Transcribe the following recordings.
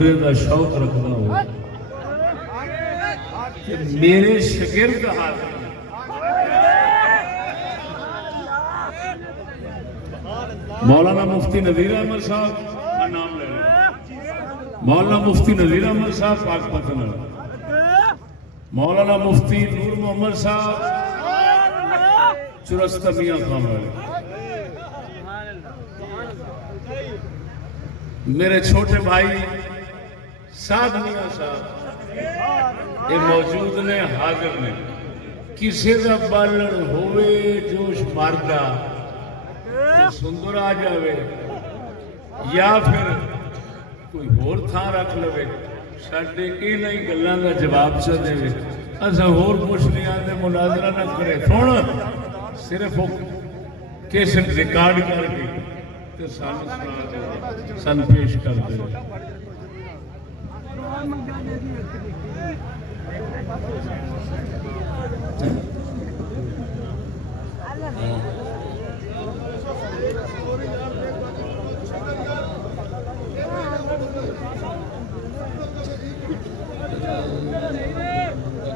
کا شوق رکھنا ہو کہ میرے شاگرد حاضر مولانا مفتی نذیر احمد صاحب کا نام لے رہے مولانا مفتی نذیر احمد صاحب پاک پتن مولانا مفتی نور محمد صاحب چرستہ میاں خان والے میرے چھوٹے بھائی سعد میاں صاحب یہ موجود نے حاضر نے کسی کا بالن ہوئے جوش ماردا سندر آ جاوے یا پھر کوئی ہور تھان رکھ لوے ساڈے انہاں گلاں دا جواب چ دے اساں ہور کچھ نہیں آندے مناظرہ نہ کرے سن صرف کیسٹ ریکارڈ کر کے تے سن پیش کر دے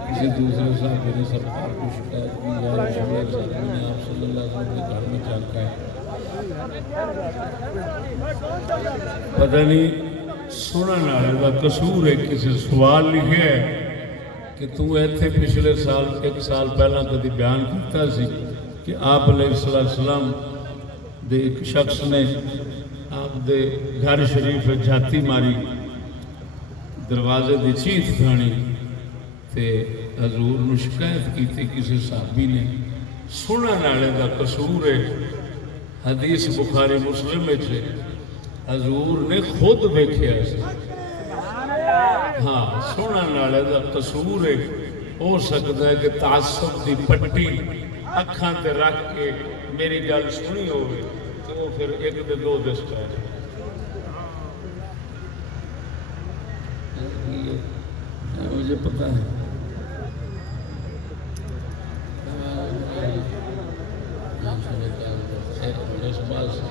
کسی دوسرے صاحب نے سرکار کو شکایت کی یا رسول اللہ صلی اللہ علیہ وسلم نے آپ صلی اللہ علیہ وسلم کے گھر میں جھانکا ہے پتہ نہیں سنن والے کا قصور ہے کسی سوال لکھے ہے کہ تو ایتھے پچھلے سال ایک سال پہلا کدی بیان کیتا سی کہ آپ علیہ السلام دے ایک شخص نے آپ دے گھر شریف جاتی ماری دروازے دی چیخ کھانی تے حضور نے شکایت کی تھی کسی صحابی نے سنن والے کا قصور ہے حدیث بخاری مسلم میں سے حضور نے خود دیکھا ہاں سنن والے کا قصور ہے ہو سکتا ہے کہ تعصب دی پٹی اکھاں تے رکھ کے میری گل سنی ہوئے تو وہ پھر ایک دے دو دستا ہے مجھے پتا ہے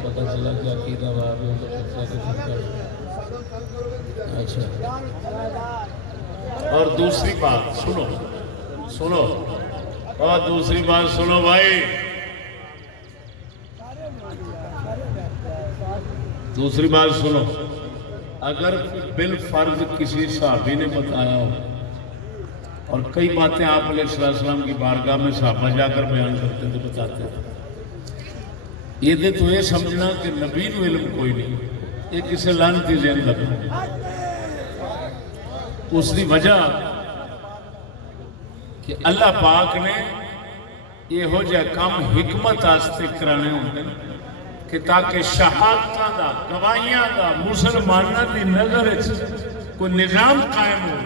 پتہ چلا کہ عقیدہ وہابیوں کا فتویٰ کے اچھا اور دوسری بات سنو اور دوسری بات سنو بھائی دوسری بات سنو اگر بالفرض کسی صحابی نے بتایا ہو اور کئی باتیں آپ علیہ السلام کی بارگاہ میں صحابہ جا کر بیان کرتے تھے بتاتے تھے یہ دے تو یہ سمجھنا کہ نبی نو علم کوئی نہیں یہ کسی لعنتی ذہن لگا اس دی وجہ کہ اللہ پاک نے یہ ہو جائے کام حکمت آستے کرانے ہوندے کہ تاکہ شہادتاں دا گواہیاں دا مسلمانہ دی نظر کوئی نظام قائم ہو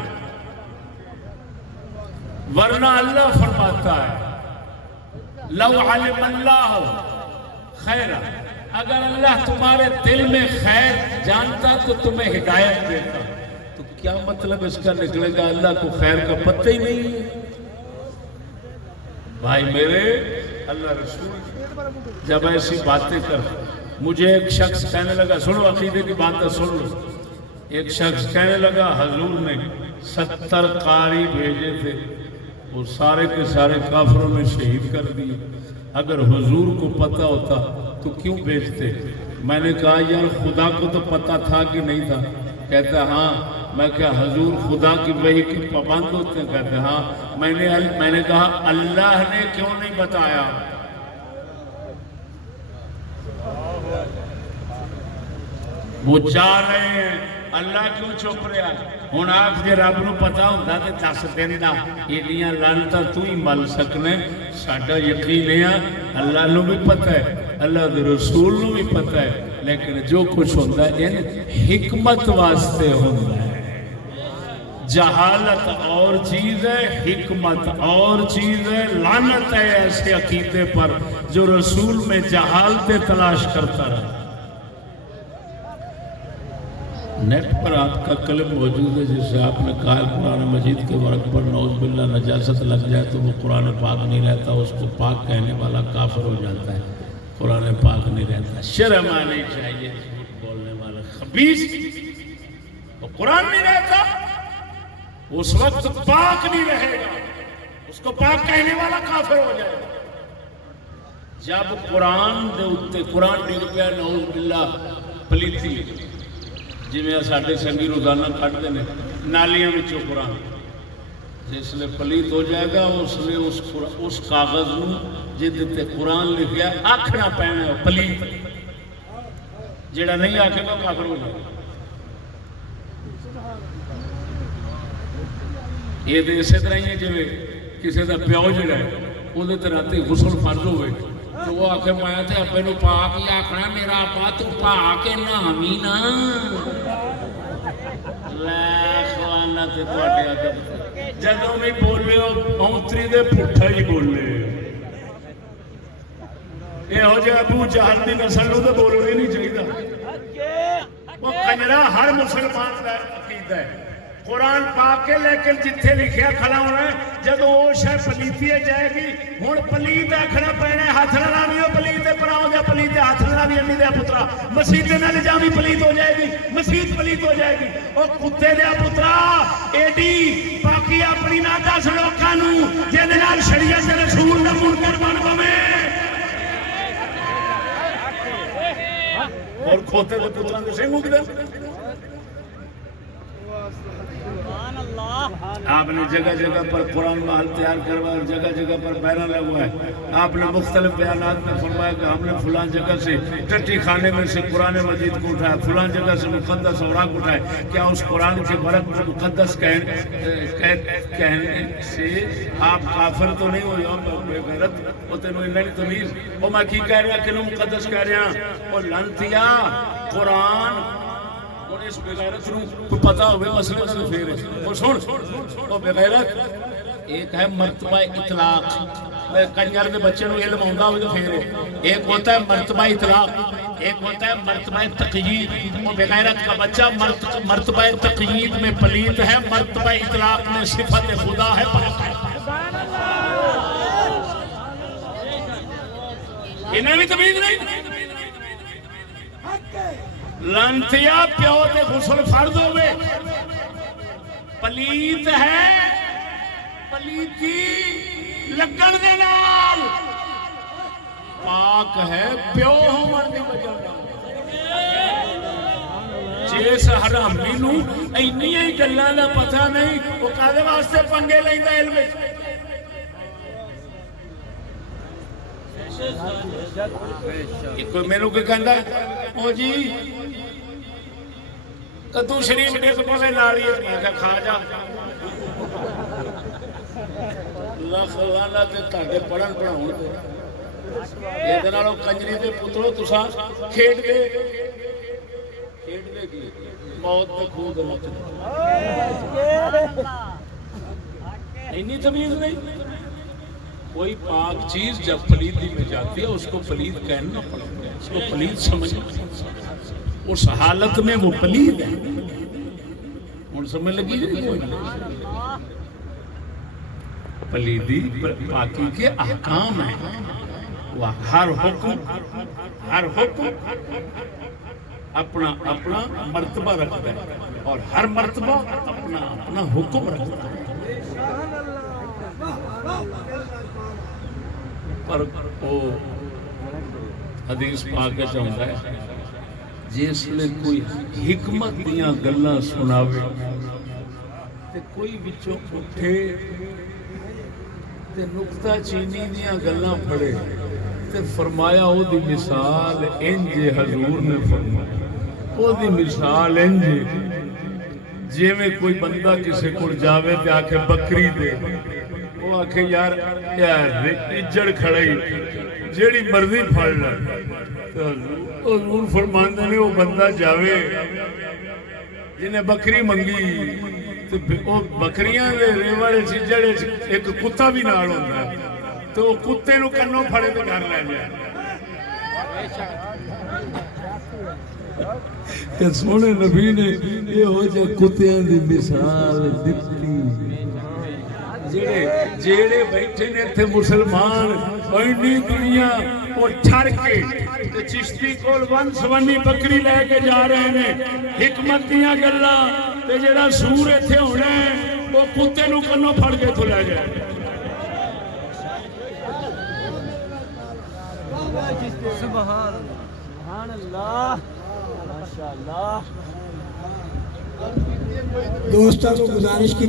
ورنہ اللہ فرماتا ہے لو علم اللہ خیر اگر اللہ تمہارے دل میں خیر جانتا تو تمہیں ہدایت دیتا تو کیا مطلب اس کا نکلے گا اللہ کو خیر کا پتہ ہی نہیں ہے بھائی میرے اللہ رسول جب ایسی باتیں کر مجھے ایک شخص کہنے لگا سنو عقیدے کی باتیں سن لو ایک شخص کہنے لگا حضور نے 70 قاری بھیجے تھے وہ سارے کے سارے کافروں نے شہید کر دیے اگر حضور کو پتہ ہوتا تو کیوں بھیجتے میں نے کہا یار خدا کو تو پتہ تھا کہ نہیں تھا کہتا ہاں میں کہا حضور خدا کی وحی کے پابند ہوتے ہیں کہتے ہاں میں نے کہا اللہ نے کیوں نہیں بتایا وہ چاہ رہے ہیں اللہ کیوں چپ رہا ہوں آپ جی رب نو پتا ہوتا تو دس دینا یہ لعنتاں تو ہی مل سکنے ساڈا یقین ہے اللہ نو بھی پتہ ہے اللہ دے رسول نو بھی پتہ ہے لیکن جو کچھ ہوتا ہے ان حکمت واسطے ہوتا ہے جہالت اور چیز ہے حکمت اور چیز ہے لعنت ہے ایسے عقیدے پر جو رسول میں جہالتیں تلاش کرتا رہا نیٹ پر آپ کا کلم موجود ہے جس سے آپ نے کہا قرآن مجید کے ورق پر نعوذ باللہ نجاست لگ جائے تو وہ قرآن پاک نہیں رہتا اس کو پاک کہنے والا کافر ہو جاتا ہے قرآن پاک نہیں رہتا شرم آنی چاہیے جھوٹ بولنے والا خبیث قرآن نہیں رہتا اس وقت پاک نہیں رہے گا، اس کو پاک کہنے والا کافر ہو جائے گا۔ جب قرآن دے اتے قرآن ڈگ پیا نعوذ باللہ پلیتی جی ساڈے سنگی روزانہ کھڑتے ہیں نالیاں وچوں قرآن، جس لئے پلیت ہو جائے گا اس لئے اس کاغذ جہدے قرآن لکھیا آکھنا پینا پلیت، جڑا نہیں آکھے گا کافر ہو جائے گا۔ یہ تو اسی طرح ہی ہے جی کسی کا پیو جڑا ہے وہ رات غسل فرض ہوئے تو وہ آخر میں تو اپنے نو پاک ہی آخنا میرا آپ تو پا کے نامی نا جدوں بھی بولے اونتری دے پٹھا ہی بولے، یہو جہ ابو جہل کی نسل نو تو بولنا ہی نہیں چاہیے۔ وہ کنجرا ہر مسلمان کا عقیدہ ہے قرآن پاک کے، لیکن جتھے لکھیا کھڑا ہونا ہے جدو وہ شے پلیتی جائے گی ہوں پلیت آخنا پینا، ہاتھ لڑا بھی وہ پلیت پراؤ دیا پلیت ہاتھ لڑا بھی امی دیا پترا، مسیت نہ لے جا بھی پلیت ہو جائے گی، مسیت پلیت ہو جائے گی۔ وہ کتے دیا پترا ایڈی باقی اپنی نہ دس لوگوں جہد شریعت رسول نہ منکر بن پوے اور کھوتے کے پترا کے سنگوں کی آپ نے جگہ جگہ پر قرآن محل تیار کروا اور جگہ جگہ پر بیرہ لگوا ہے۔ آپ نے مختلف بیانات میں فرمایا کہ ہم نے فلان جگہ سے ٹٹی خانے میں سے قرآن مجید کو اٹھایا، فلان جگہ سے مقدس اوراق اٹھائے۔ کیا اس قرآن کے برق میں مقدس کہنے سے آپ کافر تو نہیں ہوئے ہو بے غیرت؟ وہ تینوں نہیں تمیز وہ میں کی کہہ رہا کہ نو مقدس کہہ رہا وہ لنتیا قرآن اور اس بغیرت کو پتا ہوئے مسئلے سے پھیرے اور سن وہ بغیرت ایک ہے مرتبہ اطلاق، کنجر کے بچے کو علم ہوتا ہوئے تو پھیرے، ایک ہوتا ہے مرتبہ اطلاق، ایک ہوتا ہے مرتبہ تقیید۔ وہ بغیرت کا بچہ مرتبہ تقیید میں پلیت ہے، مرتبہ اطلاق میں صفت خدا ہے پاک ہے۔ انہیں بھی تمیز نہیں لانتیا پیو تے غسل فرض ہوئے پلیت ہے، پلیتی لگن دے نال پاک ہے پیو ہون دی وجہ جس حرامی نو اینیاں گلاں دا پتہ نہیں وہ کادے واسطے پنگے لیندا علم وچ۔ کوئی میرے کو کہندا او جی کدو شریف ڈگ پوے نالیے میں کھا جا اللہ خلانہ تے تہاڈے پڑھن پڑھاؤن تے یہ نالوں کنجری دے پترو تساں کھیڈ کے کی موت دے کھوہ دے وچ اینی تمیز نہیں۔ کوئی پاک چیز جب پلیتی میں جاتی ہے اس کو پلیت کہنا پڑتا ہے، اس کو پلیت سمجھنا، اس حالت میں وہ پلیت ہے۔ اور سمجھ لگی پلیتی پاکی کے احکام ہیں، وہ ہر حکم اپنا اپنا مرتبہ رکھتا ہے اور ہر مرتبہ اپنا اپنا حکم رکھتا ہے۔ پر وہ حدیث پاک چاہتا ہے جس لئے کوئی حکمت دیاں گلاں سناوے تے کوئی بچوں اٹھے تے نکتہ چینی دیاں گلاں پڑھے تے فرمایا او دی مثال انجے حضور نے فرمایا او دی مثال انجے جے میں کوئی بندہ کسے کو جاوے تے آکھے بکری دے وہ آکھے یار اجڑ کھڑائی جیڑی مرضی پھڑ لے حضور فرماندے نے وہ بندہ جاوے جنہیں بکری منگی تو وہ بکریاں دے ریوڑے جڑے ایک کتا بھی نال ہوتا ہے تو وہ کتے نو کنوں پھڑے تو گھر لے جائے کہ سونے نبی نے یہ ہو جائے کتیاں دی مثال دیتی جیڑے بیٹھے نے تھے مسلمان اینی دنیا وہ ٹھر کے چشتی کول ون سونی بکری لے کے جا رہے ہیں، حکمت دیاں گلاں تے جڑا سور ایتھے ہونا ہے وہ کتے نو کنوں پھڑ کے تو لے جائے. سبحان اللہ ماشاءاللہ. دوستوں کو گزارش کی